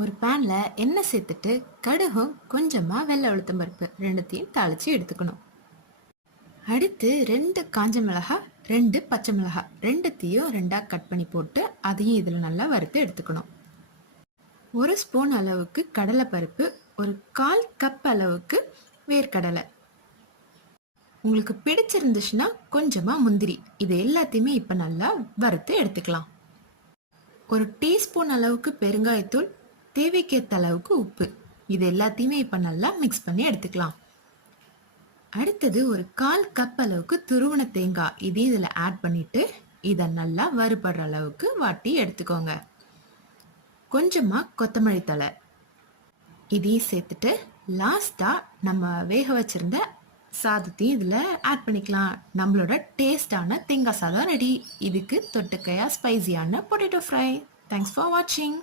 ஒரு பேனில் எண்ணெய் சேர்த்துட்டு கடுகும் கொஞ்சமாக வெள்ளை உளுத்தம் பருப்பு ரெண்டுத்தையும் தாளித்து எடுத்துக்கணும். அடுத்து 2 காஞ்ச மிளகாய், 2 பச்சை மிளகாய் ரெண்டுத்தையும் 2ஆக கட் பண்ணி போட்டு அதையும் இதில் நல்லா வறுத்து எடுத்துக்கணும். 1 ஸ்பூன் அளவுக்கு கடலைப்பருப்பு, ஒரு 1/4 கப் அளவுக்கு வேர்க்கடலை, உங்களுக்கு பிடிச்சிருந்துச்சுன்னா கொஞ்சமாக முந்திரி, இது எல்லாத்தையுமே இப்போ நல்லா வறுத்து எடுத்துக்கலாம். ஒரு டீஸ்பூன் அளவுக்கு பெருங்காயத்தூள், தேவைக்கேற்ற அளவுக்கு உப்பு, இது எல்லாத்தையுமே இப்போ நல்லா மிக்ஸ் பண்ணி எடுத்துக்கலாம். அடுத்தது ஒரு 1/4 கப் அளவுக்கு துருவன தேங்காய், இதையும் இதில் ஆட் பண்ணிவிட்டு இதை நல்லா வறுபடுற அளவுக்கு வாட்டி எடுத்துக்கோங்க. கொஞ்சமாக கொத்தமல்லி தழை இதையும் சேர்த்துட்டு லாஸ்ட்டாக நம்ம வேக வச்சுருந்த சாதத்தையும் இதில் ஆட் பண்ணிக்கலாம். நம்மளோட டேஸ்டான தேங்காய் சாதம் ரெடி. இதுக்கு தொட்டுக்கையாக ஸ்பைசியான பொட்டேட்டோ ஃப்ரை. தேங்க்ஸ் ஃபார் வாட்சிங்.